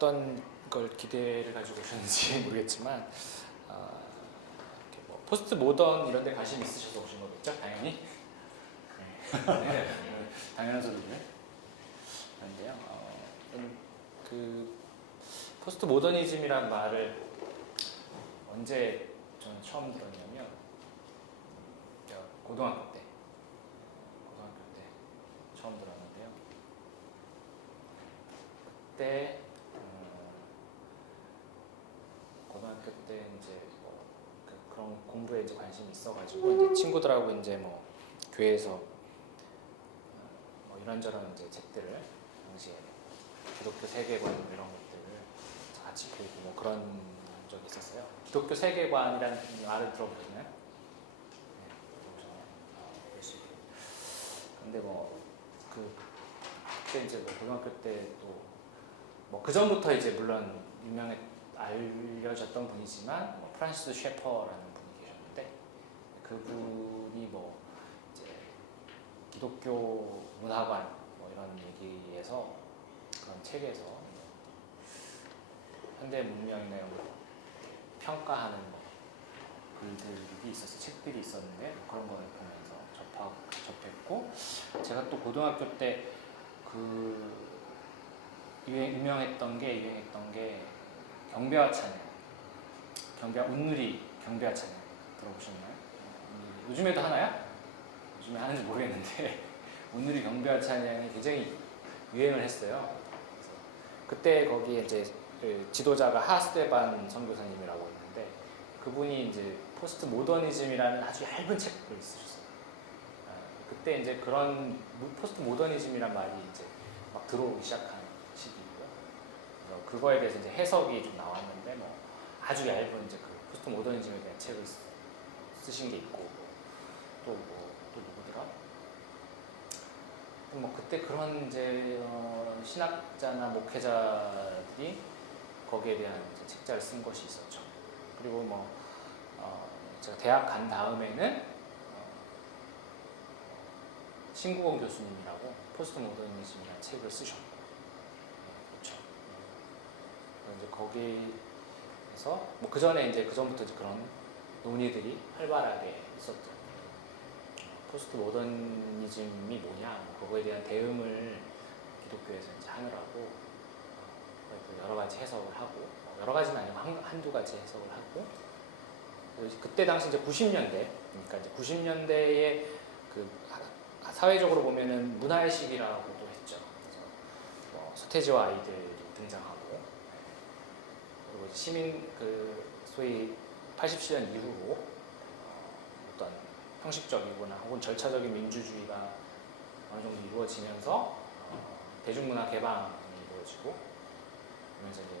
어떤 걸 기대를 가지고 오셨는지 모르겠지만 이렇게 뭐 포스트 모던 이런 데 관심 있으셔서 오신 거겠죠? 당연히. 네. 당연한 소리를 하는데요. 그 포스트 모더니즘이란 말을 언제 저는 처음 들었냐면 고등학교 때 처음 들었는데요. 그때 고등학교 때 이제 뭐 그런 공부에 이제 관심이 있어가지고 이제 친구들하고 이제 뭐 교회에서 뭐 이런저런 이제 책들을 당시에 기독교 세계관 이런 것들을 같이 보고 뭐 그런 적이 있었어요. 기독교 세계관이라는 말을 들어보셨나요? 네, 들어보셨나요? 근데 뭐 그때 이제 뭐 고등학교 때 또 뭐 그 전부터 이제 물론 알려졌던 분이지만 뭐 프란시스 셰퍼라는 분이 계셨는데 그분이 뭐 이제 기독교 문화관 뭐 이런 얘기에서 그런 책에서 현대 문명이나 이런 거 평가하는 뭐 글들이 있었어요. 책들이 있었는데 그런 거를 보면서 접했고 제가 또 고등학교 때 그 유행했던 게 경배와 찬양, 운누리 경배와 찬양 들어보셨나요? 요즘에도 하나요? 요즘에 하는지 모르겠는데 운누리 경배와 찬양이 굉장히 유행을 했어요. 그때 거기에 이제 그 지도자가 하스테반 선교사님이라고 있는데 그분이 이제 포스트 모더니즘이라는 아주 얇은 책을 쓰셨어요. 그때 이제 그런 포스트 모더니즘이란 말이 이제 막 들어오기 시작한 시기고요. 그래서 그거에 대해서 이제 해석이 좀 나왔는데 뭐 아주 얇은 이제 그 포스트 모더니즘에 대한 책을 쓰신 게 있고 또 누구더라? 뭐 그때 그런 이제 신학자나 목회자들이 거기에 대한 이제 책자를 쓴 것이 있었죠. 그리고 뭐 제가 대학 간 다음에는 신구원 교수님이라고 포스트 모더니즘이라는 책을 쓰셨고, 그렇죠. 이제 거기에서 뭐 그 전에 이제 그 전부터 이제 그런 논의들이 활발하게 있었죠. 포스트 모더니즘이 뭐냐, 그거에 대한 대응을 기독교에서 이제 하느라고 여러 가지 해석을 하고, 여러 가지는 아니고 한두 가지 해석을 하고, 그때 당시 이제 90년대, 그러니까 이제 90년대에 그 사회적으로 보면은 문화의 시기라고도 했죠. 그래서 뭐 서태지와 아이들이 등장하고, 그리고 시민 소위 87년 이후로 어떤 형식적이거나 혹은 절차적인 민주주의가 어느 정도 이루어지면서 대중문화 개방이 이루어지고, 그러면서 이제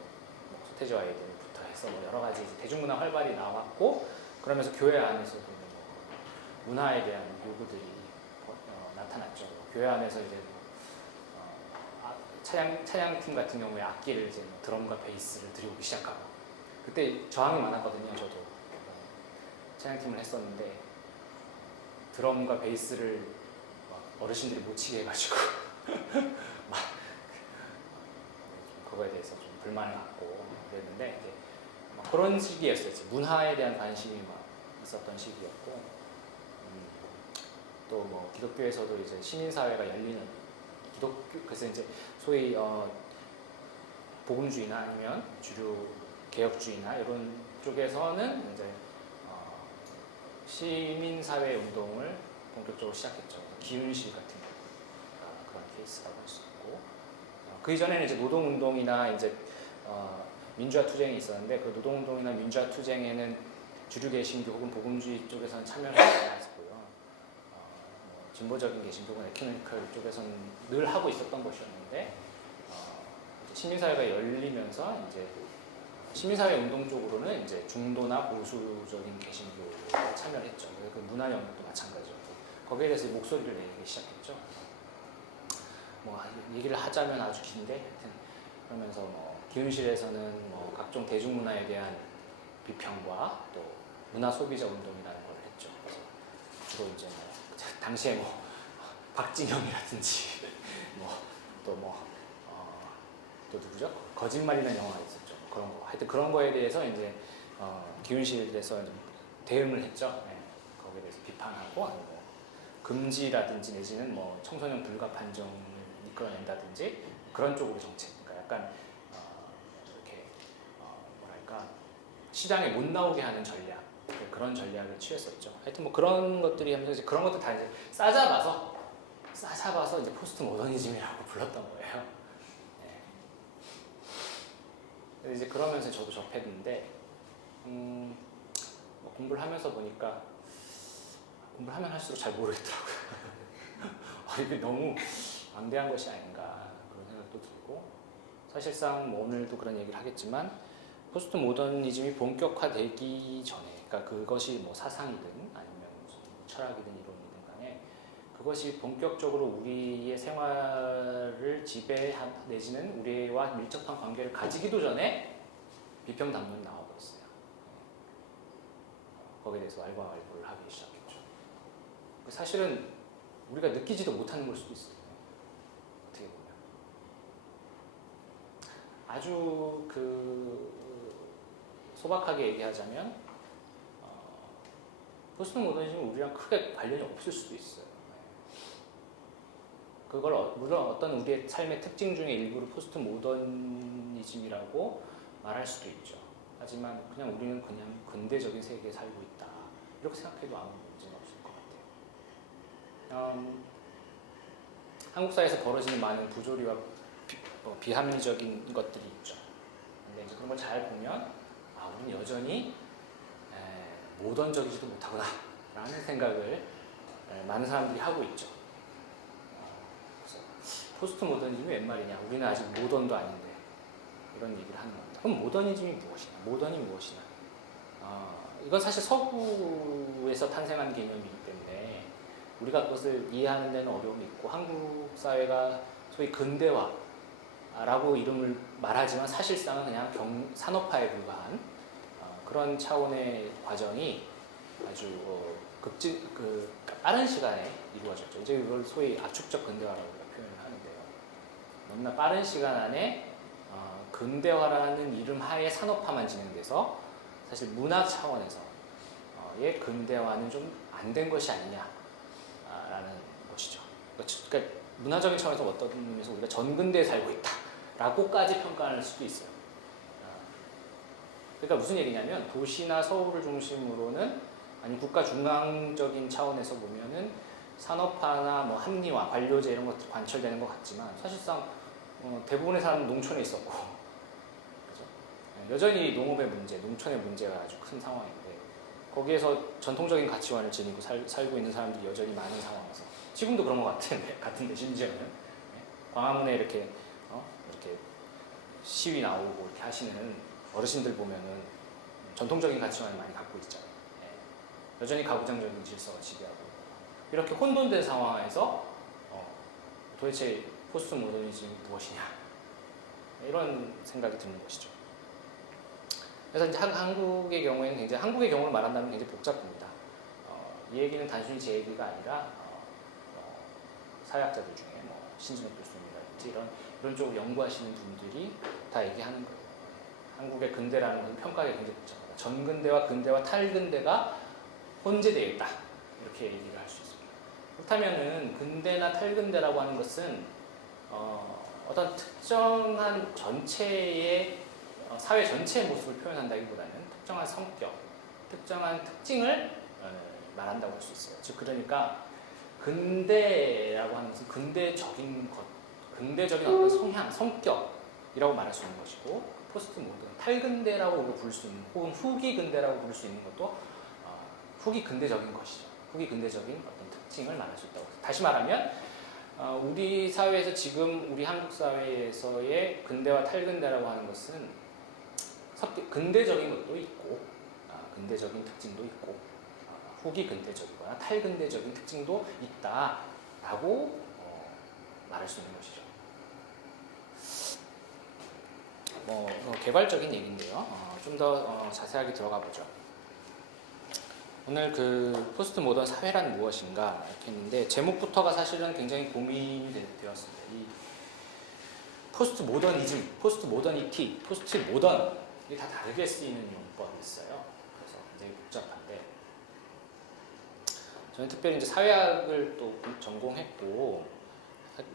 뭐 서태지와 아이들부터 해서 뭐 여러 가지 대중문화 활발이 나왔고, 그러면서 교회 안에서도 뭐 문화에 대한 요구들이 나타났죠. 교회 안에서 이제 찬양팀 같은 경우에 악기를 이제 드럼과 베이스를 들여오기 시작하고, 그때 저항이 많았거든요. 저도 찬양팀을 했었는데 드럼과 베이스를 어르신들이 못 치게 해가지고 막 그거에 대해서 좀 불만을 갖고 그랬는데 이제 그런 시기였어요. 문화에 대한 관심이 막 있었던 시기였고, 또 뭐 기독교에서도 이제 시민사회가 열리는 그래서 이제 소위 복음주의나 아니면 주류 개혁주의나 이런 쪽에서는 이제 시민사회 운동을 본격적으로 시작했죠. 기운실 같은 그런 케이스라고 할 수 있고, 그 이전에는 이제 노동운동이나 이제 민주화 투쟁이 있었는데 그 노동운동이나 민주화 투쟁에는 주류 개신교 혹은 복음주의 쪽에서는 참여를 하지 않았고요. 진보적인 개신교나 에큐메니컬 쪽에서는 늘 하고 있었던 것이었는데 시민사회가 열리면서 이제 시민사회 운동 쪽으로는 이제 중도나 보수적인 개신교가 참여를 했죠. 그 문화 영역도 마찬가지였고, 거기에 대해서 목소리를 내기 시작했죠. 뭐 얘기를 하자면 아주 긴데, 하여튼 그러면서 뭐 기운실에서는 뭐 각종 대중문화에 대한 비평과 또 문화 소비자 운동이라는 걸 했죠. 그래서 주로 이제 뭐 당시에 뭐 박진영이라든지 뭐 또 뭐 또 누구죠? 거짓말이라는 영화가 있었죠. 그런 거. 하여튼 그런 거에 대해서 이제 기훈실에서 이제 대응을 했죠. 네. 거기에 대해서 비판하고 뭐 금지라든지 내지는 뭐 청소년 불가 판정을 이끌어낸다든지 그런 쪽으로 정책. 그러니까 약간 이렇게 뭐랄까 시장에 못 나오게 하는 전략 그런 전략을 취했었죠. 하여튼 뭐 그런 것들이 하면서 이제 그런 것들 다 이제 싸잡아서 이제 포스트 모더니즘이라고 불렀던 거예요. 네. 그래서 이제 그러면서 저도 접했는데 뭐 공부를 하면서 보니까 공부를 하면 할수록 잘 모르겠더라고요. 이게 너무 방대한 것이 아닌가 그런 생각도 들고 사실상 뭐 오늘도 그런 얘기를 하겠지만 포스트 모더니즘이 본격화되기 전에 그러니까 그것이 뭐 사상이든 아니면 무슨 철학이든 이론이든 간에 그것이 본격적으로 우리의 생활을 지배한 내지는 우리와 밀접한 관계를 가지기도 전에 비평 담론이 나와버렸어요. 거기에 대해서 왈가왈부를 하기 시작했죠. 사실은 우리가 느끼지도 못하는 걸 수도 있어요. 어떻게 보면 아주 소박하게 얘기하자면 포스트 모더니즘은 우리랑 크게 관련이 없을 수도 있어요. 그걸 물론 어떤 우리의 삶의 특징 중에 일부를 포스트 모더니즘이라고 말할 수도 있죠. 하지만 그냥 우리는 그냥 근대적인 세계에 살고 있다. 이렇게 생각해도 아무 문제는 없을 것 같아요. 한국 사회에서 벌어지는 많은 부조리와 비합리적인 것들이 있죠. 근데 이제 그런 걸 잘 보면 우리는 여전히 모던적이지도 못하구나 라는 생각을 많은 사람들이 하고 있죠. 그래서 포스트 모더니즘이 웬 말이냐, 우리는 아직 모던도 아닌데 이런 얘기를 하는 겁니다. 그럼 모더니즘이 무엇이냐, 모던이 무엇이냐, 이건 사실 서구에서 탄생한 개념이기 때문에 우리가 그것을 이해하는 데는 어려움이 있고 한국 사회가 소위 근대화라고 이름을 말하지만 사실상은 그냥 산업화에 불과한 그런 차원의 과정이 아주 빠른 시간에 이루어졌죠. 이제 이걸 소위 압축적 근대화라고 표현을 하는데요. 너무나 빠른 시간 안에 근대화라는 이름 하에 산업화만 진행돼서 사실 문화 차원에서의 근대화는 좀 안 된 것이 아니냐라는 것이죠. 그러니까 문화적인 차원에서 어떤 의미에서 우리가 전근대에 살고 있다라고까지 평가할 수도 있어요. 그러니까 무슨 얘기냐면 도시나 서울을 중심으로는 아니 국가 중앙적인 차원에서 보면은 산업화나 뭐 합리화, 관료제 이런 것들이 관철되는 것 같지만 사실상 대부분의 사람은 농촌에 있었고 그렇죠? 여전히 농업의 문제, 농촌의 문제가 아주 큰 상황인데 거기에서 전통적인 가치관을 지니고 살고 있는 사람들이 여전히 많은 상황에서 지금도 그런 것 같은데 심지어는 광화문에 이렇게 시위 나오고 이렇게 하시는 어르신들 보면은 전통적인 가치관을 많이 갖고 있잖아요. 여전히 가부장적인 질서가 지배하고 이렇게 혼돈된 상황에서 도대체 포스트 모더니즘이 무엇이냐 이런 생각이 드는 것이죠. 그래서 이제 한국의 경우에는 굉장히 한국의 경우를 말한다면 굉장히 복잡합니다. 이 얘기는 단순히 제 얘기가 아니라 사회학자들 중에 신진욱 교수님이라든지 이런 쪽을 연구하시는 분들이 다 얘기하는 거예요. 한국의 근대라는 것은 평가하기 굉장히 복잡하다. 전근대와 근대와 탈근대가 혼재되어 있다. 이렇게 얘기를 할 수 있습니다. 그렇다면은 근대나 탈근대라고 하는 것은 어떤 특정한 전체의 사회 전체의 모습을 표현한다기보다는 특정한 성격, 특정한 특징을 말한다고 할 수 있어요. 즉 그러니까 근대라고 하는 것은 근대적인 것, 근대적인 어떤 성향, 성격이라고 말할 수 있는 것이고 포스트 모던, 탈근대라고 부를 수 있는 혹은 후기 근대라고 부를 수 있는 것도 후기 근대적인 것이죠. 후기 근대적인 어떤 특징을 말할 수 있다고. 다시 말하면 우리 사회에서 지금 우리 한국 사회에서의 근대와 탈근대라고 하는 것은 근대적인 것도 있고 근대적인 특징도 있고 후기 근대적이거나 탈근대적인 특징도 있다라고 말할 수 있는 것이죠. 개괄적인 얘기인데요. 좀 더 자세하게 들어가 보죠. 오늘 포스트 모던 사회란 무엇인가 이렇게 했는데 제목부터가 사실은 굉장히 고민이 되었습니다. 이 포스트 모더니즘, 포스트 모더니티, 포스트 모던 이게 다 다르게 쓰이는 용법이 있어요. 그래서 굉장히 복잡한데 저는 특별히 이제 사회학을 또 전공했고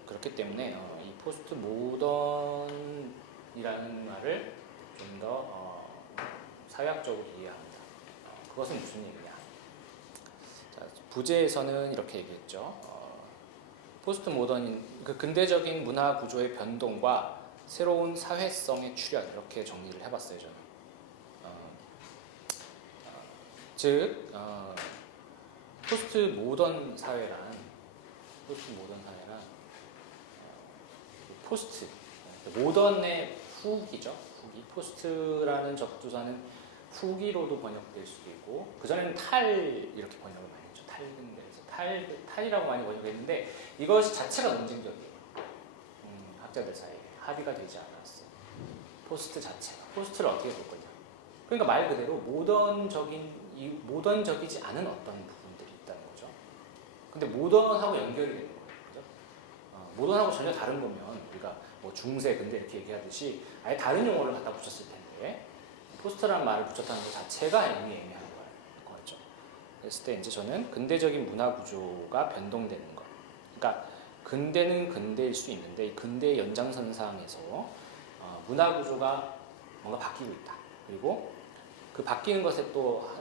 그렇기 때문에 이 포스트 모던이라는 말을 좀 더 사회학적으로 이해합니다. 그것은 무슨 얘기냐? 자, 부제에서는 이렇게 얘기했죠. 포스트 모던인 그 근대적인 문화 구조의 변동과 새로운 사회성의 출현 이렇게 정리를 해봤어요 저는. 즉 포스트 모던 사회란 포스트 모던의 후기죠. 후기 포스트라는 접두사는 후기로도 번역될 수도 있고 그 전에는 탈 이렇게 번역을 많이 했죠. 탈근대에서 탈이라고 많이 번역했는데 이것이 자체가 논쟁적이에요. 학자들 사이에 합의가 되지 않았어. 포스트 자체가 포스트를 어떻게 볼 거냐. 그러니까 말 그대로 모던적이지 않은 어떤 부분들이 있다는 거죠. 근데 모던하고 연결이 되는 거예요. 그죠? 모던하고 전혀 다른 거면 우리가 뭐 중세 근대 이렇게 얘기하듯이 아예 다른 용어를 갖다 붙였을 텐데 포스트라는 말을 붙였다는 것 자체가 이미 애매한 거였죠. 그랬을 때 이제 저는 근대적인 문화 구조가 변동되는 것. 그러니까 근대는 근대일 수 있는데 이 근대의 연장선상에서 문화 구조가 뭔가 바뀌고 있다. 그리고 그 바뀌는 것에 또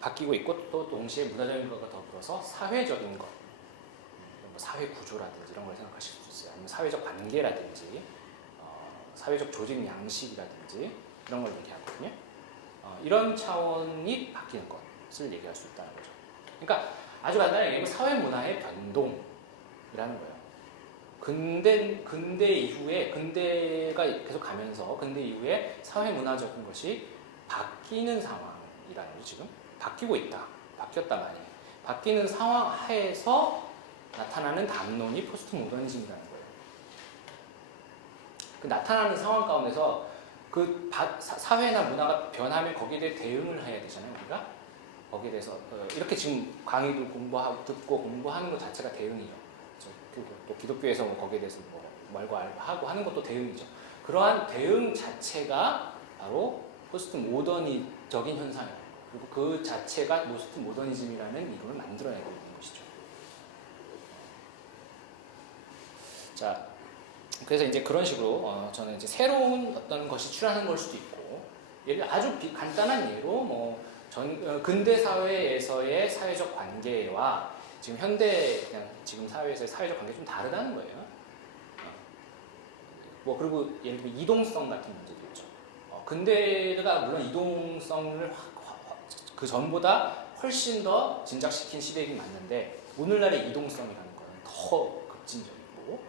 바뀌고 있고 또 동시에 문화적인 것과 더불어서 사회적인 것, 뭐 사회 구조라든지 이런 걸 생각하실 수 있어요. 아니면 사회적 관계라든지 사회적 조직 양식이라든지 이런 걸 얘기하거든요. 이런 차원이 바뀌는 것을 얘기할 수 있다는 거죠. 그러니까 아주 간단하게 얘기하면 사회 문화의 변동이라는 거예요. 근대 이후에 근대가 계속 가면서 근대 이후에 사회 문화적인 것이 바뀌는 상황이라는 거죠. 지금 바뀌고 있다. 바뀌었다 많이. 바뀌는 상황 하에서 나타나는 담론이 포스트 모더니즘이라는 거예요. 그 나타나는 상황 가운데서 그 사회나 문화가 변하면 거기에 대해 대응을 해야 되잖아요. 우리가 거기에 대해서 이렇게 지금 강의도 공부하고 듣고 공부하는 것 자체가 대응이죠. 또 기독교에서 뭐 거기에 대해서 뭐 말고 알고 하고 하는 것도 대응이죠. 그러한 대응 자체가 바로 포스트 모더니적인 현상이에요. 그리고 그 자체가 포스트 모더니즘이라는 이론을 만들어내고 있는 것이죠. 자, 그래서 이제 그런 식으로 저는 이제 새로운 어떤 것이 출현하는 걸 수도 있고, 아주 간단한 예로 뭐 근대 사회에서의 사회적 관계와 지금 현대 그냥 지금 사회에서의 사회적 관계 좀 다르다는 거예요. 뭐 그리고 예를 들면 이동성 같은 문제도 있죠. 근대가 물론 이동성을 그 전보다 훨씬 더 진작시킨 시대이긴 맞는데 오늘날의 이동성이라는 거는 더 급진적이고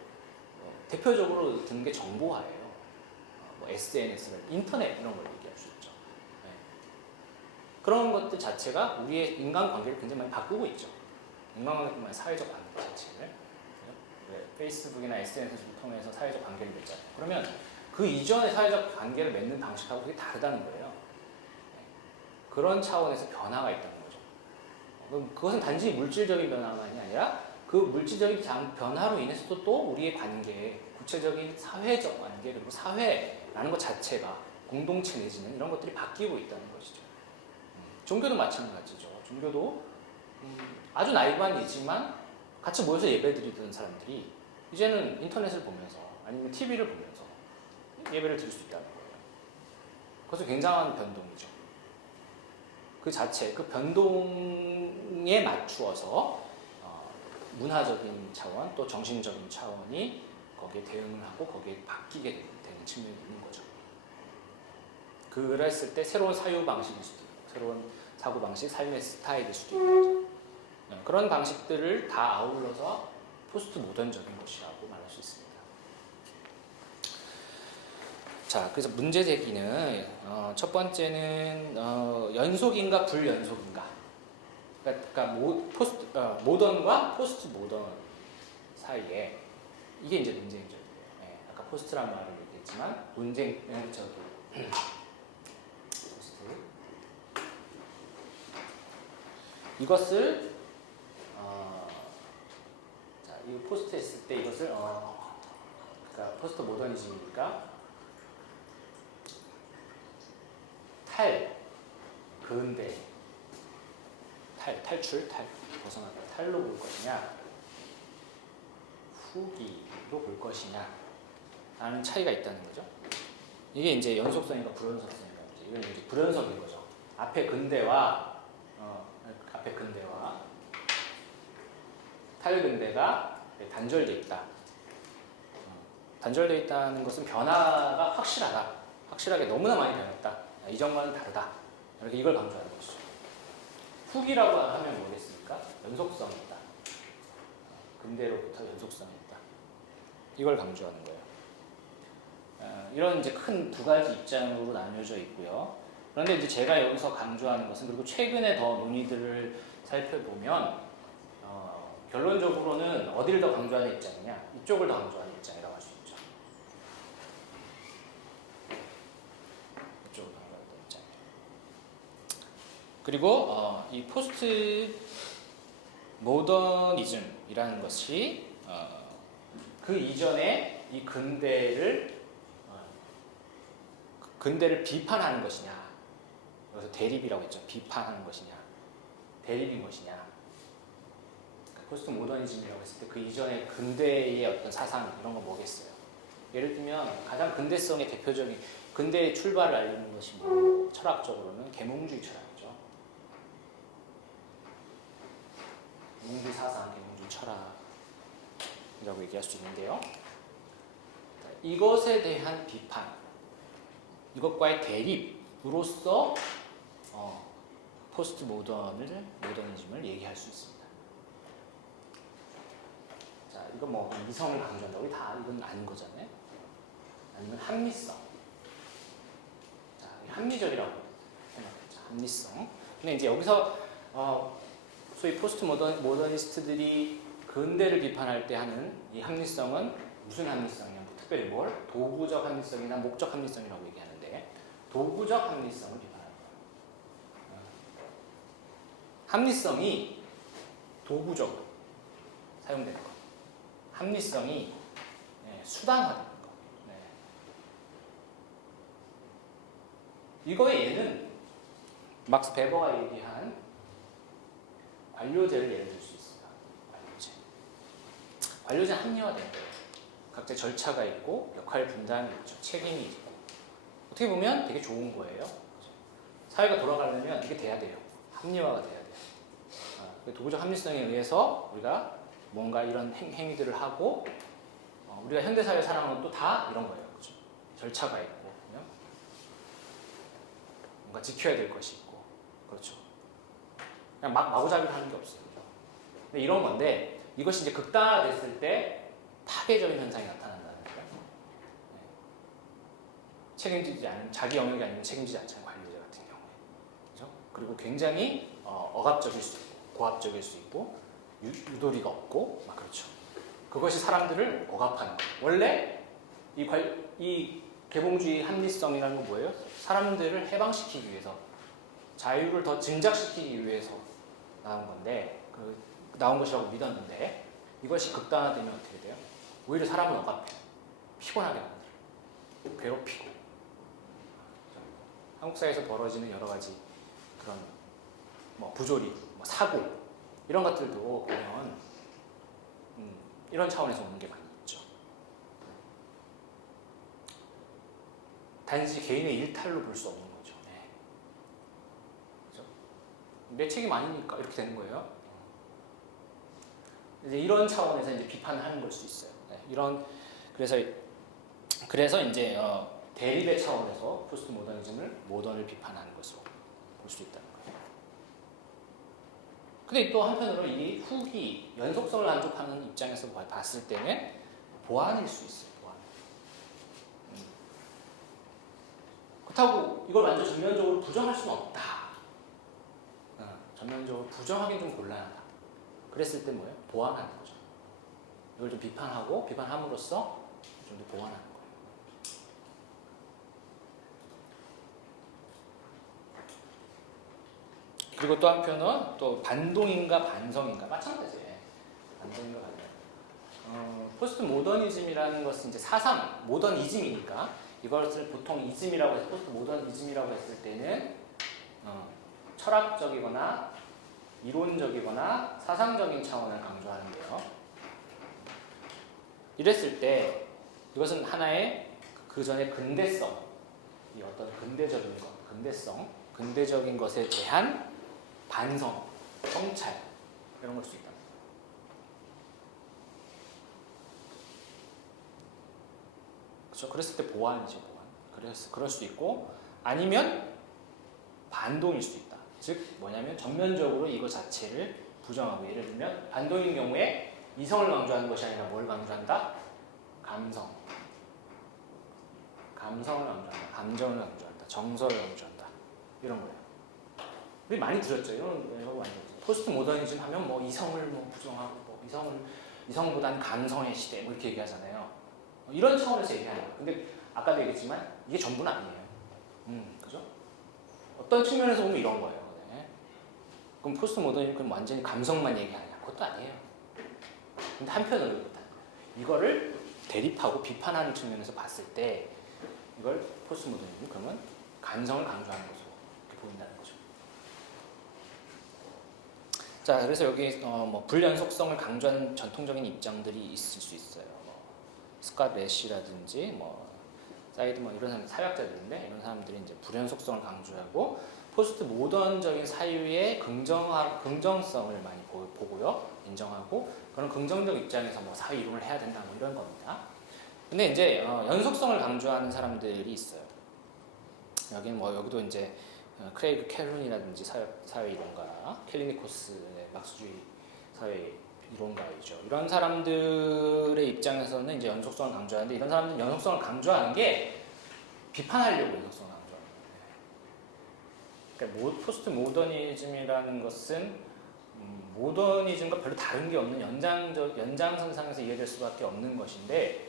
대표적으로 드는 게 정보화예요. 뭐 SNS, 인터넷 이런 걸 얘기할 수 있죠. 네. 그런 것들 자체가 우리의 인간관계를 굉장히 많이 바꾸고 있죠. 인간관계뿐만 아니라 사회적 관계 자체를. 페이스북이나 SNS를 통해서 사회적 관계를 맺잖아요. 그러면 그 이전의 사회적 관계를 맺는 방식하고 되게 다르다는 거예요. 그런 차원에서 변화가 있다는 거죠. 그것은 단지 물질적인 변화만이 아니라 그 물질적인 변화로 인해서도 또 우리의 관계, 구체적인 사회적 관계, 그리고 사회라는 것 자체가 공동체 내지는 이런 것들이 바뀌고 있다는 것이죠. 종교도 마찬가지죠. 종교도 아주 나이반이지만 같이 모여서 예배드리던 사람들이 이제는 인터넷을 보면서 아니면 TV를 보면서 예배를 드릴 수 있다는 거예요. 그것은 굉장한 변동이죠. 그 자체, 그 변동에 맞추어서 문화적인 차원 또 정신적인 차원이 거기에 대응을 하고 거기에 바뀌게 되는 측면이 있는 거죠. 그랬을 때 새로운 사유 방식일 수도 있고 새로운 사고 방식, 삶의 스타일일 수도 있는 거죠. 그런 방식들을 다 아울러서 포스트 모던적인 것이라고 말할 수 있습니다. 자, 그래서 문제 제기는 첫 번째는 연속인가 불연속인가. 그러니까 모던과 포스트 모던 사이에 이게 이제 논쟁적이에요. 네, 아까 포스트란 말을 얘기했지만 논쟁적이에요. 포스트. 이것을 자, 이 포스트 했을 때 이것을 그러니까 그러니까 포스트 모더니즘이니까 근대, 탈, 벗어나다 탈로 볼 것이냐, 후기로 볼 것이냐, 라는 차이가 있다는 거죠. 이게 이제 연속성인가 불연속성인가, 이건 이제 불연속인 거죠. 앞에 근대와 탈근대가 단절되어 있다. 단절되어 있다는 것은 변화가 확실하게 너무나 많이 변했다. 이전과는 다르다. 이렇게 이걸 강조하는 것이죠. 후기라고 하면 뭐겠습니까? 연속성이 있다. 근대로부터 연속성이 있다. 이걸 강조하는 거예요. 이런 이제 큰 두 가지 입장으로 나뉘어져 있고요. 그런데 이제 제가 여기서 강조하는 것은, 그리고 최근에 더 논의들을 살펴보면 결론적으로는 어디를 더 강조하는 입장이냐, 이쪽을 더 강조하는 입장이라고 할 수 있죠. 이쪽을 강조하는 입장. 그리고 이 포스트 모더니즘이라는 것이 그 이전에 이 근대를 비판하는 것이냐, 그래서 대립이라고 했죠. 비판하는 것이냐, 대립인 것이냐. 포스트 모더니즘이라고 했을 때 그 이전에 근대의 어떤 사상 이런 거 뭐겠어요? 예를 들면 가장 근대성의 대표적인 근대의 출발을 알리는 것이 뭐 철학적으로는 계몽주의 철학이죠. 계몽주의 사상, 계몽주의 철학이라고 얘기할 수 있는데요. 이것에 대한 비판, 이것과의 대립으로서 포스트 모더니즘을 얘기할 수 있습니다. 자, 이건 뭐 이성을 강조한다고 이건 아닌 거잖아요. 아니면 합리성. 자, 합리적이라고 생각했죠. 합리성. 근데 이제 여기서 소위 포스트 모더니스트들이 근대를 비판할 때 하는 이 합리성은 무슨 합리성이냐? 특별히 뭘? 도구적 합리성이나 목적 합리성이라고 얘기하는데, 도구적 합리성을 비판하는 거예요. 합리성이 도구적으로 사용되는 것. 합리성이 수단화되는 것. 네. 이거의 예는 막스 베버가 얘기한 관료제를 예를 들 수 있습니다. 관료제는 합리화된 거예요. 각자 절차가 있고 역할 분담이 있죠. 책임이 있고. 어떻게 보면 되게 좋은 거예요. 사회가 돌아가려면 이게 돼야 돼요. 합리화가 돼야 돼요. 도구적 합리성에 의해서 우리가 뭔가 이런 행위들을 하고, 우리가 현대사회에 살아가는 것도 다 이런 거예요. 그죠? 절차가 있고, 뭔가 지켜야 될 것이 있고, 그렇죠. 그냥 마구잡이로 하는 게 없어요. 그죠? 근데 이런 건데, 이것이 이제 극단화됐을 때 파괴적인 현상이 나타난다는 거예요. 네. 책임지지 않은, 자기 영역이 아니면 책임지지 않잖아요. 관료제 같은 경우에. 그죠? 그리고 굉장히 억압적일 수 있고, 고압적일 수 있고, 유도리가 없고, 막 그렇죠. 그것이 사람들을 억압하는 거예요. 원래 이 계몽주의 합리성이라는 건 뭐예요? 사람들을 해방시키기 위해서, 자유를 더 증작시키기 위해서 나온 건데, 나온 것이라고 믿었는데, 이것이 극단화되면 어떻게 돼요? 오히려 사람을 억압해요. 피곤하게 만들어요. 괴롭히고. 한국 사회에서 벌어지는 여러 가지 그런 부조리, 사고, 이런 것들도 보면 이런 차원에서 오는 게 많이 있죠. 단지 개인의 일탈로 볼 수 없는 거죠. 네. 그렇죠? 내 책임 아니니까 이렇게 되는 거예요. 이제 이런 차원에서 이제 비판을 하는 걸 수 있어요. 네. 그래서 이제 대립의 차원에서 포스트 모던을 비판하는 것으로 볼 수 있다는 거예요. 근데 또 한편으로 이 후기, 연속성을 만족하는 입장에서 봤을 때는 보완일 수 있어요. 보완. 그렇다고 이걸 완전 전면적으로 부정할 수는 없다. 전면적으로 부정하기는 좀 곤란하다. 그랬을 때 뭐예요? 보완하는 거죠. 이걸 좀 비판함으로써 좀 더 보완하는 거예요. 그리고 또 한편은 또 반동인가 반성인가 마찬가지예요. 반동인가 반성. 포스트 모더니즘이라는 것은 이제 사상, 모더니즘이니까 이것을 보통 이즘이라고 해서 포스트 모더니즘이라고 했을 때는 철학적이거나 이론적이거나 사상적인 차원을 강조하는데요. 이랬을 때 이것은 하나의 그 전에 근대성, 이 어떤 근대적인 것, 근대적인 것에 대한 반성, 성찰 이런 걸 수 있다. 그렇죠? 그랬을 때 보완이죠, 보완. 그럴 수 있고 아니면 반동일 수 있다. 즉 뭐냐면 전면적으로 이거 자체를 부정하고 예를 들면 반동인 경우에 이성을 강조하는 것이 아니라 뭘 강조한다? 감성을 강조한다. 감정을 강조한다. 정서를 강조한다. 이런 거예요. 우리 많이 들었죠. 이런 거 많이 들었죠. 포스트 모더니즘 하면 뭐 이성을 뭐 부정하고 뭐 이성보다는 감성의 시대 뭐 이렇게 얘기하잖아요. 이런 차원에서 얘기하는 거예요. 근데 아까도 얘기했지만 이게 전부는 아니에요. 그죠? 어떤 측면에서 보면 이런 거예요. 네. 그럼 포스트 모더니즘 그럼 완전히 감성만 얘기하냐? 그것도 아니에요. 근데 한편으로 그렇다. 이거를 대립하고 비판하는 측면에서 봤을 때 이걸 포스트 모더니즘 그러면 감성을 강조하는 것으로 이렇게 보인다는 거죠. 자, 그래서 여기 뭐 불연속성을 강조하는 전통적인 입장들이 있을 수 있어요. 뭐 스캇 래시라든지 뭐 사이드 뭐 이런 사회학자들인데 이런 사람들이 이제 불연속성을 강조하고 포스트 모던적인 사유의 긍정성을 많이 보고요, 인정하고 그런 긍정적 입장에서 뭐 사회 이론을 해야 된다 뭐 이런 겁니다. 근데 이제 연속성을 강조하는 사람들이 있어요. 여기는 뭐 여기도 이제 크레이그 켈룬이라든지 사회 이론가, 캘리니코스의 막스주의 사회 이론가이죠. 이런 사람들의 입장에서는 이제 연속성을 강조하는데 이런 사람들은 연속성을 강조하는 게 비판하려고 연속성을 강조하는 거예요. 그러니까 포스트 모더니즘이라는 것은 모더니즘과 별로 다른 게 없는 연장선상에서 이해될 수밖에 없는 것인데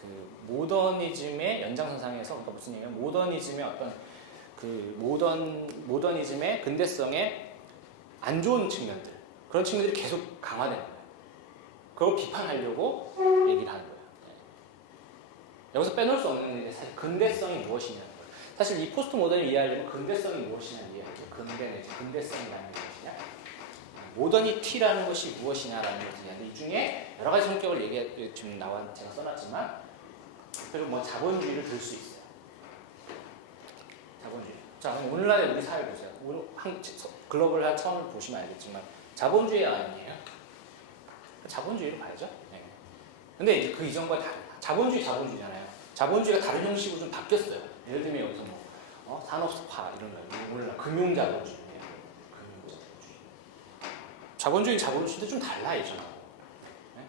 그 모더니즘의 연장선상에서 그러니까 무슨 얘기냐면 모더니즘의 어떤 그 모더니즘의 근대성의 안 좋은 측면들 그런 측면들이 계속 강화되는 거예요. 그걸 비판하려고 얘기를 하는 거예요. 여기서 빼놓을 수 없는 게 사실 근대성이 무엇이냐는 거예요. 사실 이 포스트 모던을 이해하려면 근대성이 무엇이냐를 이해하죠. 근대성이라는 게 무엇이냐. 모더니티라는 것이 무엇이냐라는 것을 이해하는데 이 중에 여러 가지 성격을 지금 제가 써놨지만 그리고 뭐 자본주의를 들 수 있어요. 자본주의. 자, 그럼 오늘날의 우리 사회 보세요. 글로벌한 차원을 보시면 알겠지만 자본주의 아니에요? 자본주의로 봐야죠. 네. 근데 이제 그 이전과 다르다. 자본주의잖아요. 자본주의가 다른 형식으로 좀 바뀌었어요. 예를 들면 여기서 뭐 산업화 이런 거 오늘날 금융자본주의. 자본주의도 좀 달라 예전하고. 네?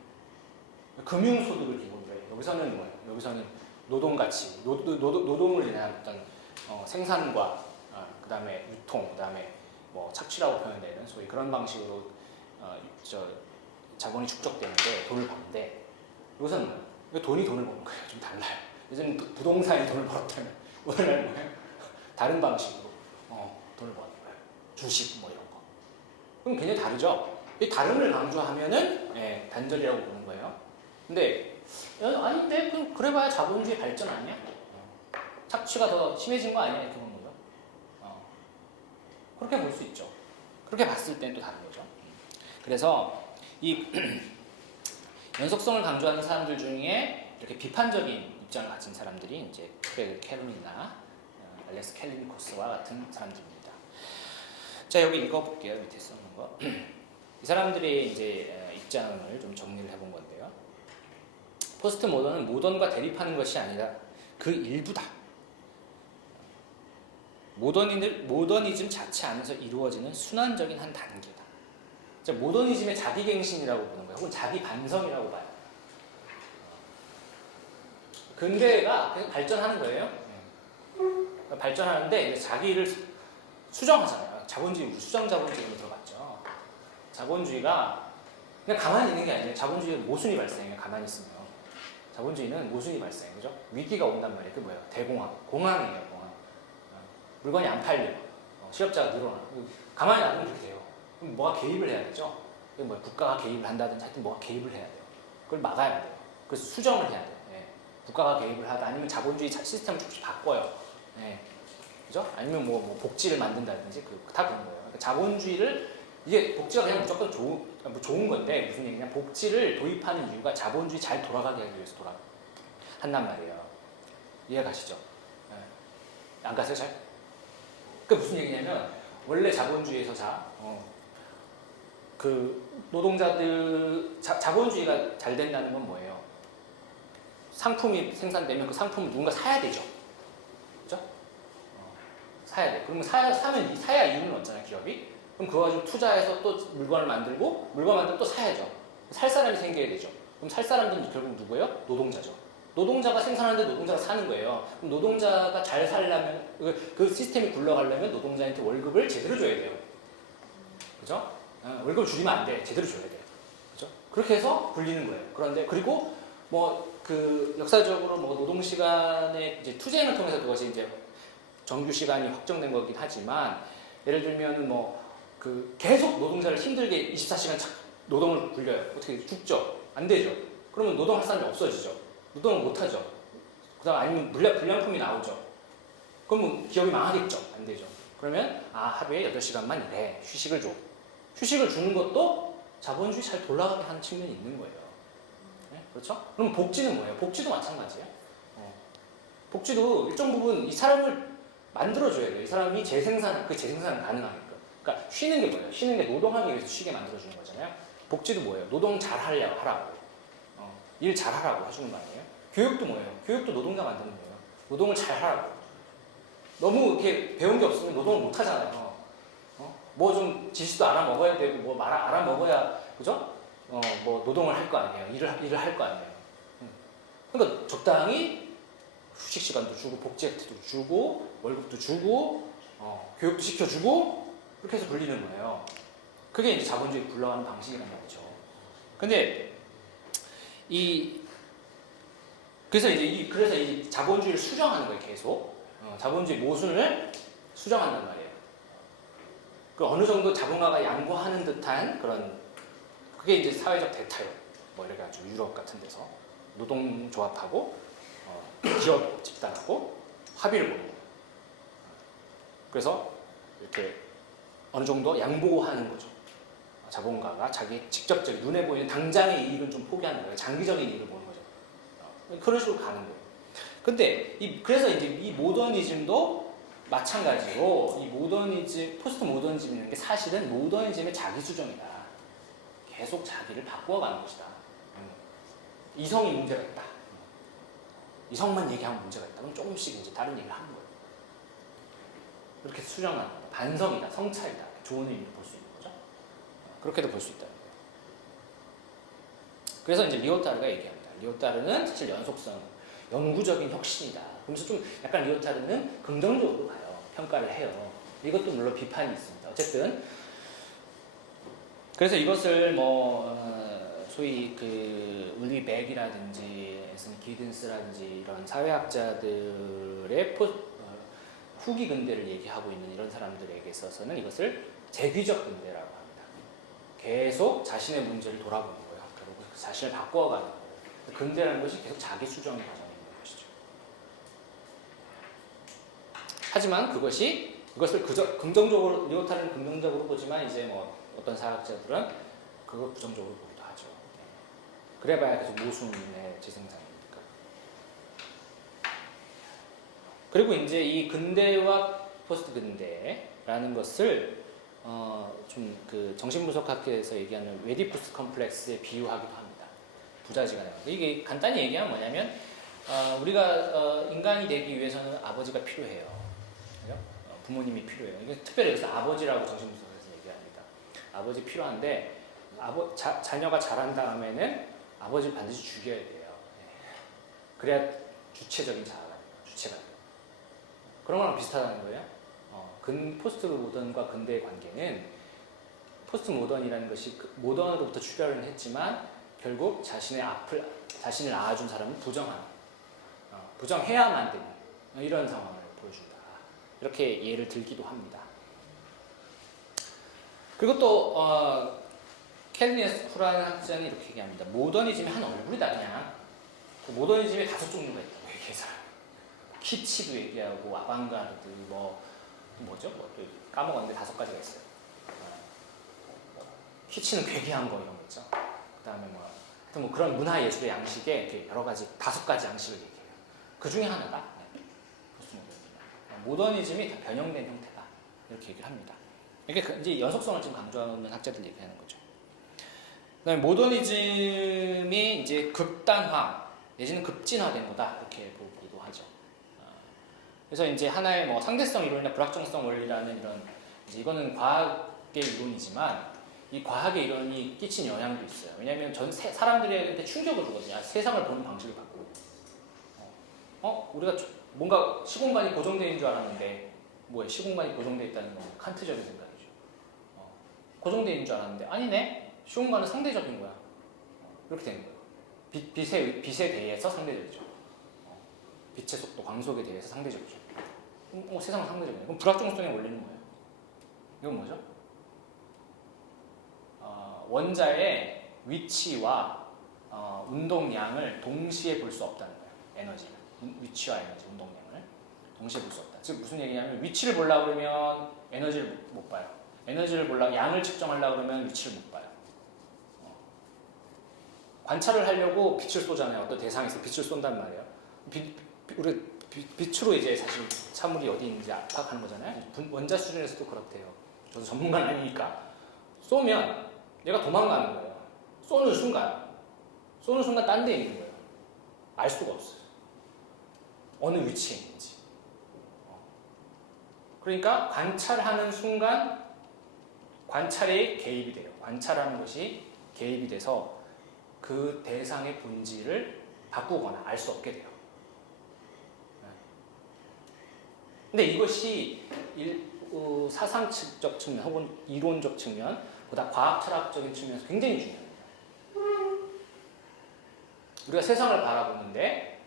금융소득을 기본으로 해요. 여기서는 뭐예요? 여기서는 노동가치, 노동을 위한 어떤 생산과 그다음에 유통, 그다음에 뭐 착취라고 표현되는 소위 그런 방식으로 자본이 축적되는데 돈을 버는데 여기서는 뭐예요? 돈을 버는 거예요. 좀 달라요. 예전에 부동산이 돈을 벌었다면 오늘날 뭐예요? 다른 방식으로 돈을 버는 거예요. 주식 뭐 이런 거. 그럼 굉장히 다르죠. 이 다름을 강조하면은 단절이라고 보는 거예요. 근데 아닌데 그래봐야 자본주의 발전 아니야? 착취가 더 심해진 거 아니야? 이렇게 보는 거죠. 그렇게 볼 수 있죠. 그렇게 봤을 때는 또 다른 거죠. 그래서 이 연속성을 강조하는 사람들 중에 이렇게 비판적인 입장을 가진 사람들이 이제 크레이그 켈룬이나 알렉스 캘리니코스와 같은 사람들입니다. 자, 여기 읽어볼게요. 밑에 써놓은 거. 이 사람들의 이제 입장을 좀 정리를 해본 건데요. 포스트 모던은 모던과 대립하는 것이 아니라 그 일부다. 모더니즘 자체 안에서 이루어지는 순환적인 한 단계다. 모더니즘의 자기갱신이라고 보는 거예요. 혹은 자기 반성이라고 봐요. 근대가 계속 발전하는 거예요. 발전하는데 이제 자기를 수정하잖아요. 수정 자본주의로 들어갔죠. 자본주의가 그냥 가만히 있는 게 아니에요. 자본주의는 모순이 발생해요. 가만히 있으면. 자본주의는 모순이 발생해요. 그죠? 위기가 온단 말이에요. 그 뭐예요? 공황이에요. 공황. 물건이 안 팔려. 실업자가 늘어나. 가만히 놔두면 그렇게 돼요. 그럼 뭐가 개입을 해야 되죠? 국가가 개입을 한다든지 하여튼 뭐가 개입을 해야 돼요. 그걸 막아야 돼요. 그래서 수정을 해야 돼요. 예. 국가가 개입을 하다 아니면 자본주의 시스템을 조금씩 바꿔요. 예. 그죠? 아니면 뭐 복지를 만든다든지 다 그런 거예요. 그러니까 자본주의를 이게 복지가 그냥 무조건 좋은 건데 무슨 얘기냐? 복지를 도입하는 이유가 자본주의 잘 돌아가게 하기 위해서 한단 말이에요. 이해 가시죠? 예. 안 가세요 잘? 그 무슨 얘기냐면 원래 자본주의에서 그 노동자들 자본주의가 잘 된다는 건 뭐예요? 상품이 생산되면 그 상품을 누군가 사야 되죠. 그죠? 사야 돼. 그러면 사야 이윤을 얻잖아요, 기업이. 그럼 그거 가지고 투자해서 또 물건을 만들고 물건 만들면 또 사야죠. 살 사람이 생겨야 되죠. 그럼 살 사람들은 결국 누구예요? 노동자죠. 노동자가 생산하는데 노동자가 사는 거예요. 그럼 노동자가 잘 살려면 그 시스템이 굴러가려면 노동자한테 월급을 제대로 줘야 돼요. 그죠? 월급을 줄이면 안 돼. 제대로 줘야 돼. 그죠? 그렇게 해서 굴리는 거예요. 그런데 그리고 그 역사적으로 노동 시간의 이제 투쟁을 통해서 그것이 이제 정규 시간이 확정된 거긴 하지만 예를 들면 그 계속 노동자를 힘들게 24시간 노동을 굴려요. 어떻게 죽죠? 안 되죠. 그러면 노동할 사람이 없어지죠. 노동을 못 하죠. 그다음 아니면 불량품이 나오죠. 그러면 기업이 망하겠죠. 안 되죠. 그러면 하루에 8시간만 일해. 휴식을 줘. 휴식을 주는 것도 자본주의 잘 돌아가게 하는 측면이 있는 거예요. 네? 그렇죠? 그럼 복지는 뭐예요? 복지도 마찬가지예요. 복지도 일정 부분 이 사람을 만들어줘야 돼요. 이 사람이 재생산을 가능하게끔. 그러니까 쉬는 게 뭐예요? 쉬는 게 노동하기 위해서 쉬게 만들어주는 거잖아요. 복지도 뭐예요? 노동 잘 하라고. 일 잘 하라고 해주는 거 아니에요? 교육도 뭐예요? 교육도 노동자 만드는 거예요. 노동을 잘 하라고. 너무 이렇게 배운 게 없으면 노동을 못 하잖아요. 뭐 좀 지식도 알아먹어야 되고 알아먹어야 그죠? 노동을 할 거 아니에요. 일을 할 거 아니에요. 그러니까 적당히 휴식 시간도 주고 복지 혜택도 주고 월급도 주고 교육도 시켜주고 그렇게 해서 불리는 거예요. 그게 이제 자본주의 굴러가는 방식이란 말이죠. 근데 그래서 이 자본주의를 수정하는 거예요. 계속 자본주의 모순을 수정한단 말이에요. 그 어느 정도 자본가가 양보하는 듯한 그게 이제 사회적 대타협 이렇게 가지고 유럽 같은 데서 노동조합하고 기업 집단하고 합의를 보는 거예요. 그래서 이렇게 어느 정도 양보하는 거죠. 자본가가 자기 직접적인 눈에 보이는 당장의 이익은 좀 포기하는 거예요. 장기적인 이익을 보는 거죠. 그런 식으로 가는 거예요. 근데 그래서 이제 이 모더니즘도 마찬가지로 포스트 모더니즘이라는 게 사실은 모더니즘의 자기 수정이다. 계속 자기를 바꾸어가는 것이다. 이성이 문제가 있다. 이성만 얘기하면 문제가 있다. 그럼 조금씩 이제 다른 얘기를 하는 거예요. 이렇게 수정하는 거다. 반성이다. 성찰이다. 좋은 의미로 볼 수 있는 거죠. 그렇게도 볼 수 있다. 그래서 이제 리오타르가 얘기합니다. 리오타르는 사실 연속성, 영구적인 혁신이다. 그러면서 좀 약간 리오타르는 긍정적으로 가요. 평가를 해요. 이것도 물론 비판이 있습니다. 어쨌든 그래서 이것을 소위 그 울리 백이라든지 에슨 기든스라든지 이런 사회학자들의 후기 근대를 얘기하고 있는 이런 사람들에게 있어서는 이것을 재귀적 근대라고 합니다. 계속 자신의 문제를 돌아보는 거예요. 그리고 자신을 바꿔가는 거예요. 근대라는 것이 계속 자기 수정 과정이 있는 것이죠. 하지만 이것을 그저 긍정적으로 리오타르는 긍정적으로 보지만 이제 어떤 사학자들은 그걸 부정적으로 보기도 하죠. 그래봐야 계속 모순의 재생산이니까. 그리고 이제 이 근대와 포스트 근대라는 것을 좀 그 정신분석학에서 얘기하는 웨디푸스 컴플렉스에 비유하기도 합니다. 부자지간에. 이게 간단히 얘기하면 뭐냐면 우리가 인간이 되기 위해서는 아버지가 필요해요. 그죠? 부모님이 필요해요. 이게 특별히 여기서 아버지라고 정신분석에서 얘기합니다. 아버지 필요한데 자녀가 자란 다음에는 아버지를 반드시 죽여야 돼요. 그래야 주체적인 자아가 돼요. 주체가 돼요. 그런 거랑 비슷하다는 거예요. 포스트 모던과 근대의 관계는 포스트 모던이라는 것이 모던으로부터 출현을 했지만 결국 자신을 낳아준 사람을 부정해야만 되는 이런 상황을 보여준다. 이렇게 예를 들기도 합니다. 그리고 또 캘리네스쿠라는 학자는 이렇게 얘기합니다. 모더니즘이 한 얼굴이다 그냥. 그 모더니즘에 5종류가 있다고 얘기해서 키치도 얘기하고 아방가르드 뭐죠? 또 까먹었는데 5가지가 있어요. 키치는 괴기한 거 이런 거 있죠. 그다음에 뭐 그런 문화 예술의 양식에 이렇게 여러 가지 5가지 양식을 얘기해요. 그 중에 하나가 모더니즘이 다 변형된 형태다 이렇게 얘기를 합니다. 이게 이제 연속성을 지금 강조하는 학자들 얘기하는 거죠. 그다음에 모더니즘이 이제 극단화 내지는 급진화된 거다 이렇게 보기도 하죠. 그래서 이제 하나의 뭐 상대성 이론이나 불확정성 원리라는 이런 이거는 과학의 이론이지만 이 과학의 이론이 끼친 영향도 있어요. 왜냐하면 사람들한테 충격을 주거든요. 세상을 보는 방식을 바꾸고. 우리가 뭔가 시공간이 고정되어 있는 줄 알았는데 뭐예요? 시공간이 고정되어 있다는 건 칸트적인 생각이죠. 고정되어 있는 줄 알았는데 아니네? 시공간은 상대적인 거야. 이렇게 되는 거예요. 빛에 대해서 상대적이죠. 빛의 속도, 광속에 대해서 상대적이죠. 세상은 상대적이네. 그럼 불확정성의 원리는 뭐예요? 이건 뭐죠? 원자의 위치와 운동량을 동시에 볼 수 없다는 거예요. 에너지를. 위치와 에너지, 운동량을 동시에 볼 수 없다. 즉 무슨 얘기냐면 위치를 보려고 그러면 에너지를 못 봐요. 에너지를 보려고 양을 측정하려고 그러면 위치를 못 봐요. 관찰을 하려고 빛을 쏘잖아요. 어떤 대상에서 빛을 쏜단 말이에요. 우리 빛으로 이제 사실 사물이 어디 있는지 파악하는 거잖아요. 원자 수준에서도 그렇대요. 저도 전문가는 아니니까. 쏘면 얘가 도망가는 거예요. 쏘는 순간 딴 데 있는 거예요. 알 수가 없어요. 어느 위치에 있는지. 그러니까 관찰하는 순간 관찰에 개입이 돼요. 관찰하는 것이 개입이 돼서 그 대상의 본질을 바꾸거나 알 수 없게 돼요. 근데 이것이 사상적 측면 혹은 이론적 측면 보다 과학 철학적인 측면에서 굉장히 중요합니다. 우리가 세상을 바라보는데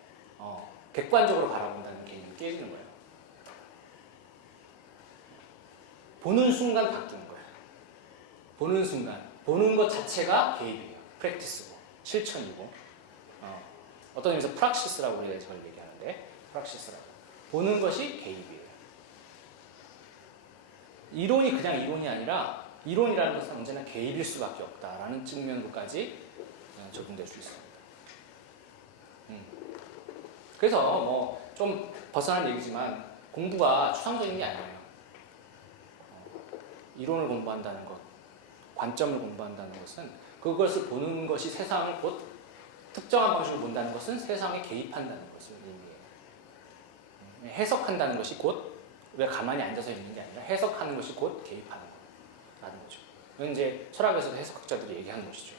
객관적으로 바라본다는 개념이 깨지는 거예요. 보는 순간 바뀌는 거예요. 보는 순간 보는 것 자체가 개입이에요. 프랙티스고 실천이고 어떤 의미에서 프락시스라고 우리가 저걸 얘기하는데 프락시스라고 보는 것이 개입이에요. 이론이 그냥 이론이 아니라 이론이라는 것은 언제나 개입일 수밖에 없다라는 측면으로까지 적용될 수 있습니다. 그래서 뭐 좀 벗어난 얘기지만 공부가 추상적인 게 아니에요. 이론을 공부한다는 것, 관점을 공부한다는 것은 그것을 보는 것이 세상을 곧 특정한 방식으로 본다는 것은 세상에 개입한다는 것을 의미해요. 해석한다는 것이 곧 우리가 가만히 앉아서 있는 게 아니라 해석하는 것이 곧 개입하는 거라는 거죠. 이건 이제 철학에서도 해석학자들이 얘기하는 것이죠.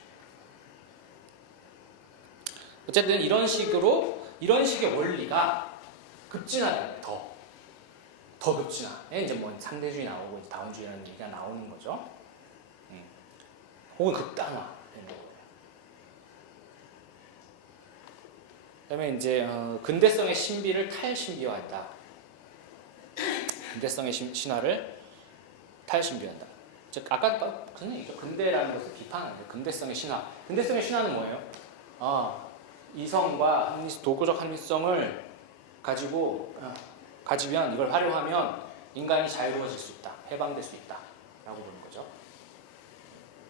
어쨌든 이런 식의 원리가 급진화돼요. 더 급진화. 이제 뭐 상대주의 나오고 이제 다원주의라는 얘기가 나오는 거죠. 혹은 극단화 되는 거예요. 그다음에 이제 근대성의 신비를 탈신비화했다. 근대성의 신화를 탈신비화한다. 즉 아까 그런 얘기죠. 근대라는 것을 비판하는 거예요. 근대성의 신화. 근대성의 신화는 뭐예요? 이성과 도구적 합리성을 가지면 이걸 활용하면 인간이 자유로워질 수 있다. 해방될 수 있다. 라고 보는 거죠.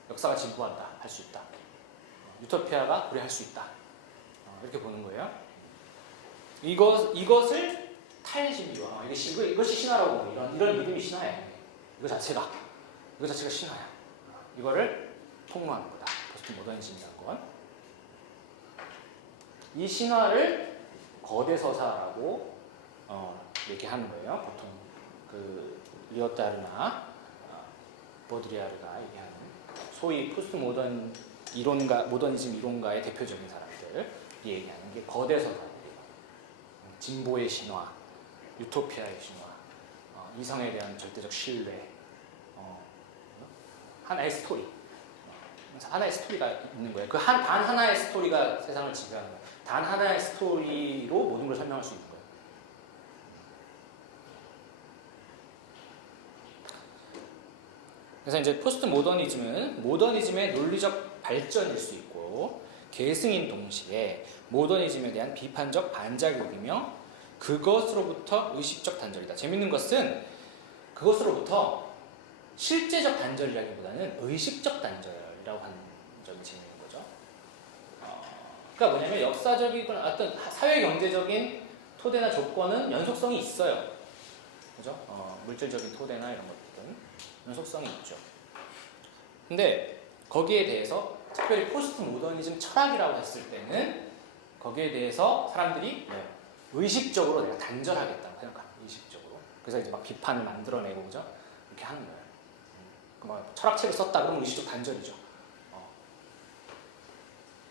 역사가 진보한다. 할 수 있다. 유토피아가 우리 할 수 있다. 이렇게 보는 거예요. 이것을 탈신비화. 이것이 신화라고 이런 믿음이 신화예요. 이거 자체가 신화야. 이거를 폭로하는 거다. 포스트 모더니즘이라는 건. 이 신화를 거대 서사라고 얘기하는 거예요. 보통 그 리오타르나 보드리아르가 얘기하는 소위 포스트 모더니즘 이론가의 대표적인 사람들이 얘기하는 게 거대 서사예요. 진보의 신화, 유토피아의 신화, 이성에 대한 절대적 신뢰, 하나의 스토리. 하나의 스토리가 있는 거예요. 그 단 하나의 스토리가 세상을 지배하는 거예요. 단 하나의 스토리로 모든 걸 설명할 수 있는 거예요. 그래서 이제 포스트 모더니즘은 모더니즘의 논리적 발전일 수 있고 계승인 동시에 모더니즘에 대한 비판적 반작용이며 그것으로부터 의식적 단절이다. 재밌는 것은 그것으로부터 실제적 단절이라기보다는 의식적 단절이라고 하는 점이 재밌는 거죠. 그러니까 뭐냐면 역사적인 어떤 사회 경제적인 토대나 조건은 연속성이 있어요. 그죠? 물질적인 토대나 이런 것들은 연속성이 있죠. 근데 거기에 대해서 특별히 포스트 모더니즘 철학이라고 했을 때는 거기에 대해서 사람들이 의식적으로 내가 단절하겠다고 생각합니다. 의식적으로. 그래서 이제 막 비판을 만들어내고 그죠? 이렇게 하는 거예요. 뭐 철학책을 썼다 그러면 의식적 단절이죠.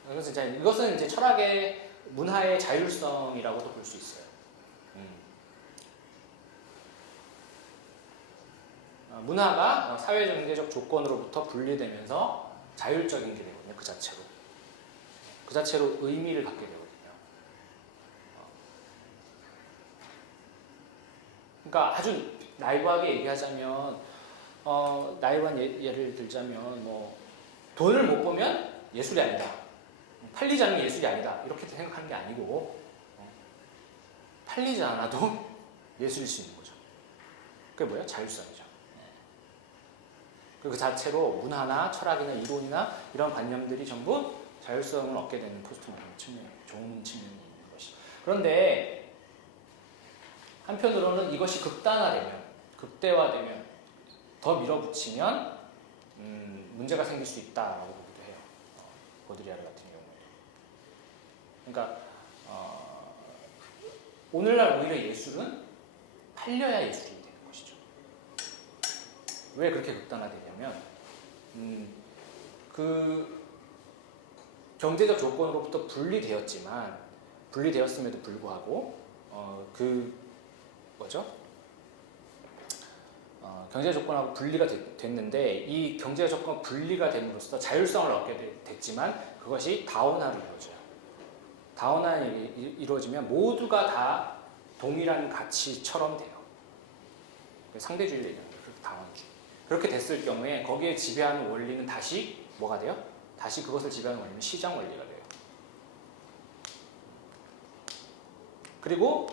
그래서 이제 이것은 이제 철학의 문화의 자율성이라고도 볼 수 있어요. 문화가 사회 경제적 조건으로부터 분리되면서 자율적인 게 되거든요. 그 자체로. 그 자체로 의미를 갖게 되거든요. 그러니까 아주 나이브하게 얘기하자면 나이브한 예를 들자면 뭐 돈을 못 보면 예술이 아니다. 팔리지 않으면 예술이 아니다. 이렇게 생각하는 게 아니고 팔리지 않아도 예술일 수 있는 거죠. 그게 뭐예요? 자율성이죠. 그 자체로 문화나 철학이나 이론이나 이런 관념들이 전부 자율성을 얻게 되는 포스트 모더니즘 측면이 좋은 측면이 있는 것이. 그런데 한편으로는 이것이 극대화되면 더 밀어붙이면 문제가 생길 수 있다라고 보기도 해요. 보드리아르 같은 경우에. 그러니까 오늘날 오히려 예술은 팔려야 예술이 되는 것이죠. 왜 그렇게 극단화되냐면 그 경제적 조건으로부터 분리되었음에도 불구하고 경제 조건하고 분리가 됐는데 이 경제 조건 분리가 됨으로써 자율성을 얻게 됐지만 그것이 다원화로 이루어져요. 다원화가 이루어지면 모두가 다 동일한 가치처럼 돼요. 상대주의를 얘기하는 거예요. 다원주의. 그렇게 됐을 경우에 거기에 지배하는 원리는 다시 뭐가 돼요? 다시 그것을 지배하는 원리는 시장 원리가 돼요. 그리고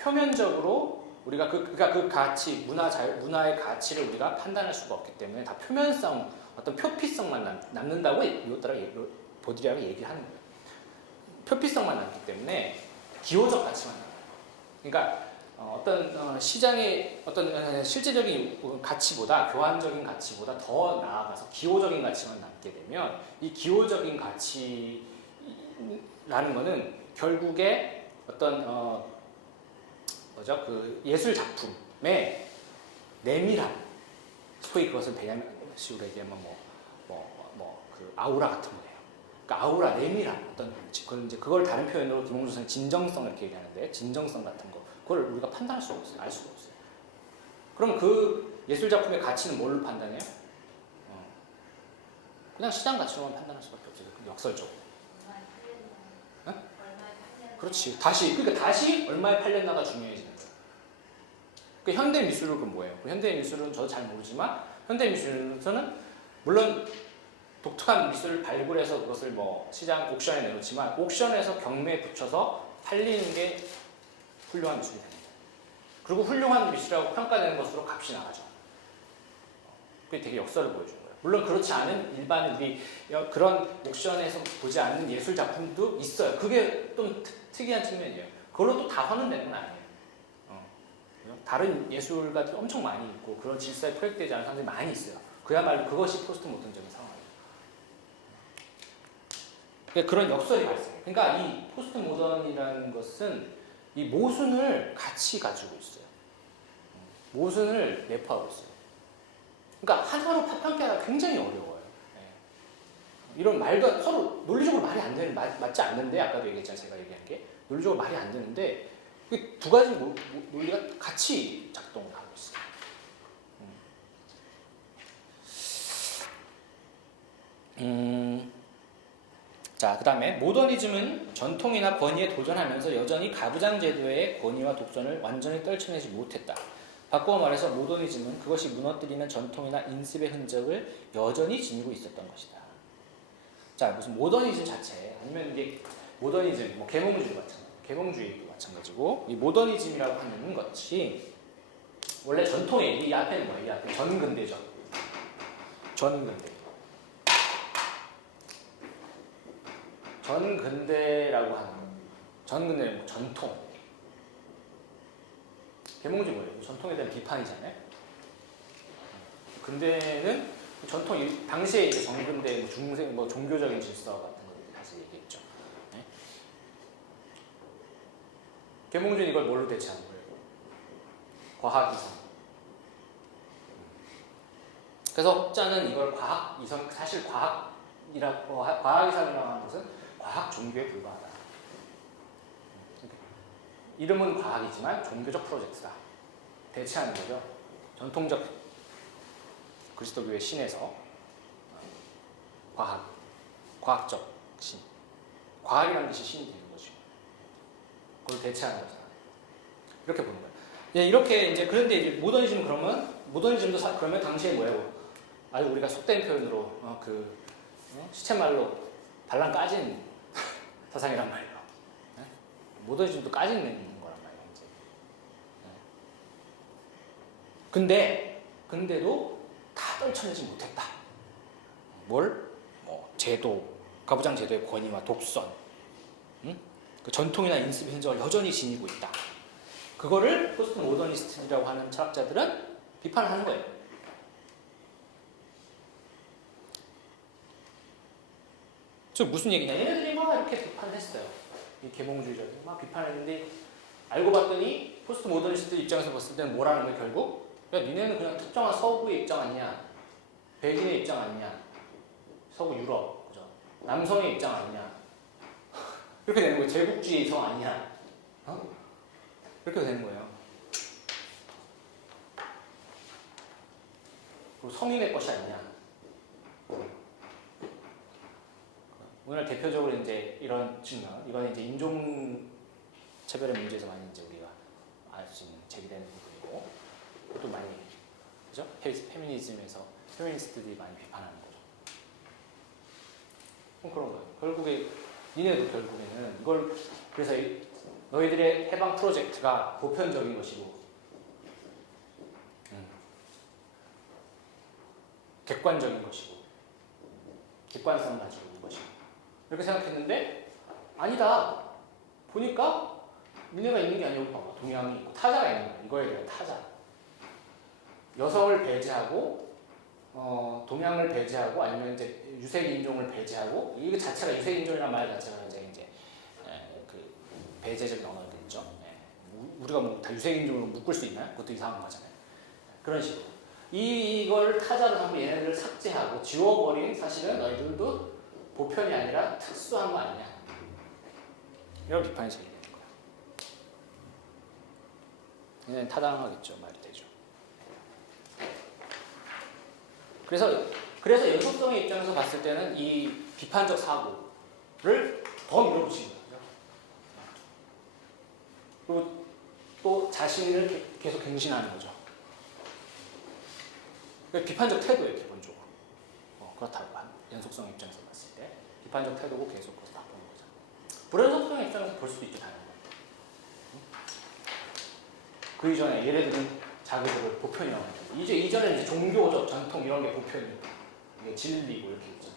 표면적으로 우리가 그 가치, 문화의 가치를 우리가 판단할 수가 없기 때문에 다 표면성, 어떤 표피성만 남는다고 보드리아르가 얘기하는 거예요. 표피성만 남기 때문에 기호적 가치만 남아요. 그러니까 어떤 시장의 어떤 실제적인 가치보다 교환적인 가치보다 더 나아가서 기호적인 가치만 남게 되면 이 기호적인 가치라는 거는 결국에 어떤 그 예술 작품의 내밀함, 소위 그것을 베냐민식으로 얘기하면 그 아우라 같은 거예요. 그러니까 아우라, 내밀함, 그걸 다른 표현으로 김홍준 선생님 진정성 이렇게 얘기하는데 진정성 같은 거, 그걸 우리가 판단할 수가 없어요, 알 수가 없어요. 그럼 그 예술 작품의 가치는 뭘로 판단해요? 그냥 시장 가치로만 판단할 수밖에 없어요, 역설적으로. 그렇지. 그러니까 다시 얼마에 팔렸나가 중요해지는 거예요. 그 현대 미술은 뭐예요? 현대 미술은 저도 잘 모르지만 현대 미술에서는 물론 독특한 미술을 발굴해서 그것을 뭐 시장 옥션에 내놓지만 옥션에서 경매에 붙여서 팔리는 게 훌륭한 미술이 됩니다. 그리고 훌륭한 미술이라고 평가되는 것으로 값이 나가죠. 그게 되게 역사를 보여주는 거예요. 물론 그렇지 않은 일반 우리 그런 옥션에서 보지 않는 예술 작품도 있어요. 그게 좀 특이한 측면이에요. 그걸로 또 다 환원되는 건 아니에요. 다른 예술가들이 엄청 많이 있고 그런 질서에 표현되지 않은 사람들이 많이 있어요. 그야말로 그것이 포스트 모던적인 상황이에요. 그러니까 그런 역설이 발생해요. 그러니까 이 포스트 모던이라는 것은 이 모순을 같이 가지고 있어요. 모순을 내포하고 있어요. 그러니까 하나로 평가하기가 굉장히 어려워요. 이런 말도 서로 논리적으로 말이 안 되는, 맞지 않는데, 아까도 얘기했잖아요. 제가 얘기한 게. 논리적으로 말이 안 되는데, 두 가지 논리가 같이 작동을 하고 있어요. 자, 그 다음에 모더니즘은 전통이나 권위에 도전하면서 여전히 가부장 제도의 권위와 독선을 완전히 떨쳐내지 못했다. 바꾸어 말해서 모더니즘은 그것이 무너뜨리는 전통이나 인습의 흔적을 여전히 지니고 있었던 것이다. 자, 무슨 모더니즘 자체 아니면 이게 모더니즘, 뭐 계몽주의 마찬가지, 계몽주의도 마찬가지고 이 모더니즘이라고 하는 것이 원래 전통의 이 앞에는 뭐예요? 이 앞에 전근대죠. 전근대. 전근대라고 하는 전근대는 전통. 계몽주의 뭐예요? 전통에 대한 비판이잖아요. 근대는 전통 당시에 이제 정근대 뭐 중생 뭐 종교적인 질서 같은 걸 다시 얘기했죠. 네? 계몽주의는 이걸 뭘로 대체하는 거예요? 과학 이성. 그래서 혹자는 이걸 과학 이성 사실 과학 이상이라고 하는 것은 과학 종교에 불과하다. 이름은 과학이지만 종교적 프로젝트다. 대체하는 거죠. 전통적 그리스도교의 신에서 과학적 신. 과학이라는 것이 신이 되는 거죠. 그걸 대체하는 거잖아. 이렇게 보는 거예요. 예, 이렇게 이제 그런데 이제 모더니즘 그러면 모더니즘도 그러면 당시에 뭐예요? 아주 우리가 속된 표현으로 시쳇말로 발랑 까진 사상이란 말이에요. 네? 모더니즘도 까지는 거란 말이에요. 이제. 네. 근데도 다 떨쳐내지 못했다. 뭘? 뭐 제도, 가부장 제도의 권위와 독선, 그 전통이나 인습의 흔적을 여전히 지니고 있다. 그거를 포스트 모더니스트라고 하는 철학자들은 비판을 하는 거예요. 저 무슨 얘기냐? 얘네들이 막 이렇게 비판을 했어요. 이 계몽주의자들이 막 비판했는데 알고 봤더니 포스트 모더니스트 입장에서 봤을 때는 뭐라는 거예요, 결국? 야, 니네는 그냥 특정한 서구의 입장 아니냐? 백인의 입장 아니냐? 서구 유럽, 그죠? 남성의 입장 아니냐? 이렇게 되는 거예요. 제국주의 성 아니냐? 이렇게 되는 거예요. 그리고 성인의 것이 아니냐? 오늘 대표적으로 이제 이런 측면, 이건 이제 인종 차별의 문제에서 많이 이제 우리가 알 수 있는 제기되는 부분이고, 그것도 많이 그죠? 페미니즘에서 페미니스트들이 많이 비판하는 거죠. 그런 거예요. 결국에 니네도 결국에는 이걸 그래서 너희들의 해방 프로젝트가 보편적인 것이고, 객관적인 것이고, 객관성을 가지고 있는 것이고. 이렇게 생각했는데 아니다. 보니까 니네가 있는 게 아니고 봐봐. 동양이 있고 타자가 있는 거야. 이거에 대한 타자. 여성을 배제하고 동양을 배제하고 아니면 이제 유색 인종을 배제하고 이거 자체가 유색 인종이라는 말 자체가 이제 그 배제적 언어겠죠. 우리가 뭐 다 유색 인종으로 묶을 수 있나요? 그것도 이상한 거잖아요. 그런 식으로 이걸 타자로 하면 얘네들을 삭제하고 지워버린 사실은 너희들도 보편이 아니라 특수한 거 아니냐. 이런 비판이 제기되는 거예요. 얘네는 타당하겠죠. 말이 되죠. 그래서 연속성의 입장에서 봤을 때는 이 비판적 사고를 더 밀어붙이는 거죠. 그리고 또 자신을 계속 갱신하는 거죠. 비판적 태도예요, 기본적으로. 그렇다고 한 연속성의 입장에서 봤을 때 비판적 태도고 계속 그것을 다 보는 거죠. 불연속성의 입장에서 볼 수도 있죠, 당연히. 그 이전에 예를 자기들을 보편이라고 하죠. 이전에 이제 종교적 전통 이런 게 보편이고, 이게 진리고 이렇게 있죠.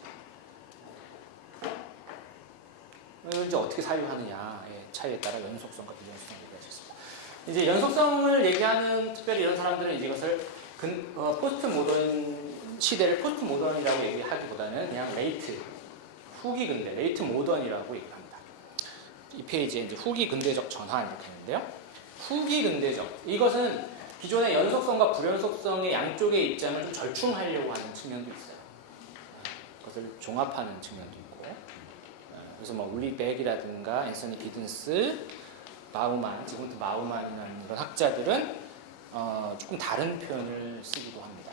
이걸 이제 어떻게 사유하느냐의 차이에 따라 연속성과 비연속성을 얘기할 수 있습니다. 이제 연속성을 얘기하는 특별히 이런 사람들은 이제 이것을 포스트 모던 시대를 포스트 모던이라고 얘기하기보다는 그냥 레이트 후기 근대, 레이트 모던이라고 얘기합니다. 이 페이지에 이제 후기 근대적 전환 이렇게 했는데요. 후기 근대적 이것은 기존의 연속성과 불연속성의 양쪽의 입장을 좀 절충하려고 하는 측면도 있어요. 그것을 종합하는 측면도 있고, 그래서 뭐 울리 백이라든가 앤서니 기든스, 마우만, 지금부터 마우만이라는 이런 학자들은 조금 다른 표현을 쓰기도 합니다.